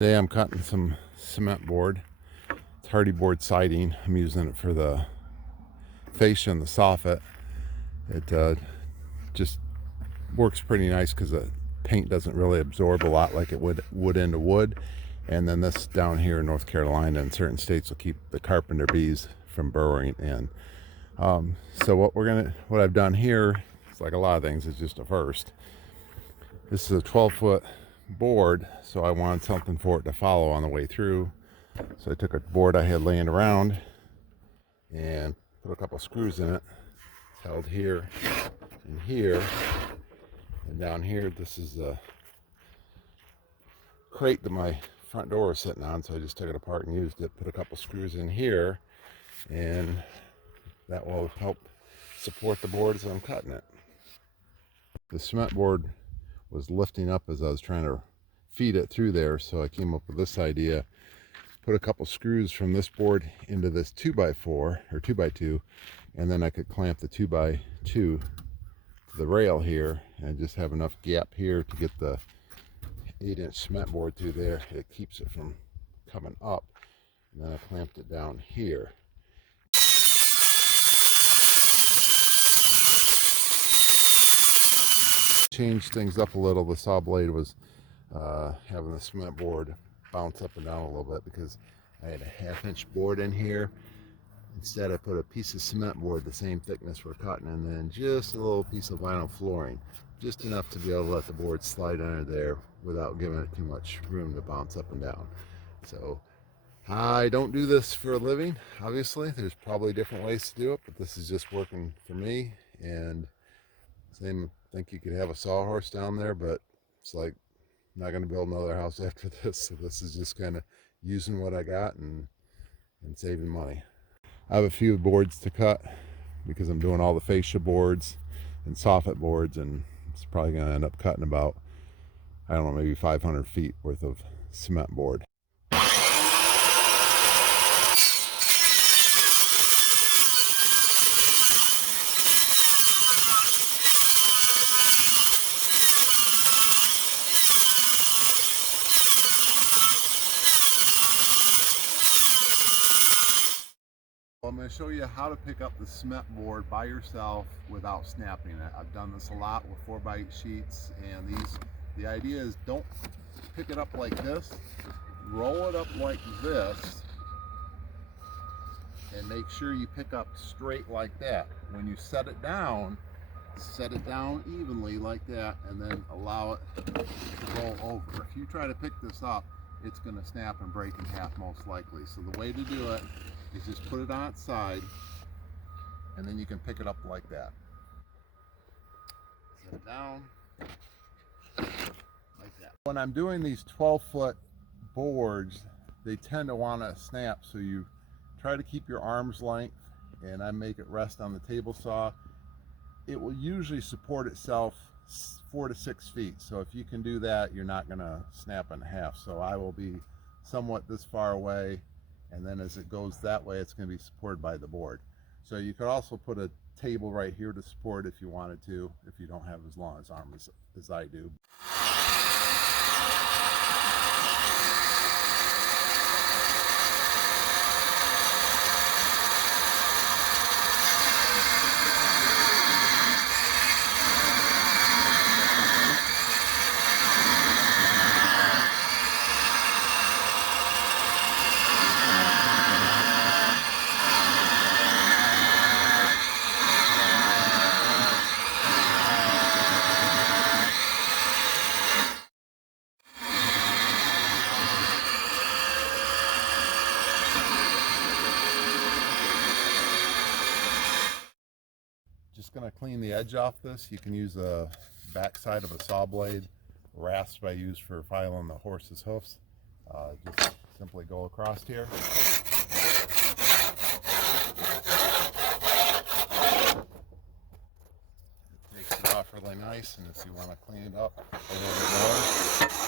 Today I'm cutting some cement board. It's hardy board siding. I'm using it for the fascia and the soffit. It just works pretty nice because the paint doesn't really absorb a lot like it would into wood. And then this down here in North Carolina and certain states will keep the carpenter bees from burrowing in. So what I've done here, it's like a lot of things, it's just a first. This is a 12-foot board, so I wanted something for it to follow on the way through. So I took a board I had laying around and put a couple screws in it. It's held here and here, and down here this is the crate that my front door is sitting on, so I just took it apart and used it. Put a couple screws in here, and that will help support the board as I'm cutting it. The cement board was lifting up as I was trying to feed it through there, so I came up with this idea. Put a couple screws from this board into this 2x4 or 2x2, and then I could clamp the 2x2 to the rail here and just have enough gap here to get the 8-inch cement board through there. It keeps it from coming up, and then I clamped it down here. Changed things up a little. The saw blade was having the cement board bounce up and down a little bit because I had a 1/2-inch board in here. Instead, I put a piece of cement board the same thickness we're cutting, and then just a little piece of vinyl flooring, just enough to be able to let the board slide under there without giving it too much room to bounce up and down. So I don't do this for a living, obviously. There's probably different ways to do it, but this is just working for me. And same, I think you could have a sawhorse down there, but it's like not going to build another house after this. So this is just kind of using what I got and saving money. I have a few boards to cut because I'm doing all the fascia boards and soffit boards, and it's probably going to end up cutting about, I don't know, maybe 500 feet worth of cement board. I'm going to show you how to pick up the cement board by yourself without snapping it. I've done this a lot with 4x8 sheets, and the idea is don't pick it up like this, roll it up like this, and make sure you pick up straight like that. When you set it down evenly like that, and then allow it to roll over. If you try to pick this up, it's going to snap and break in half most likely. So the way to do it is just put it on its side, and then you can pick it up like that. Set it down like that. When I'm doing these 12-foot boards, they tend to want to snap, so you try to keep your arm's length, and I make it rest on the table saw. It will usually support itself 4 to 6 feet, so if you can do that, you're not going to snap in half. So I will be somewhat this far away, and then as it goes that way, it's going to be supported by the board. So you could also put a table right here to support if you wanted to, if you don't have as long as arm as I do. Just going to clean the edge off this. You can use the back side of a saw blade. Rasp I use for filing the horse's hoofs. Just simply go across here. It takes it off really nice, and if you want to clean it up a little bit more,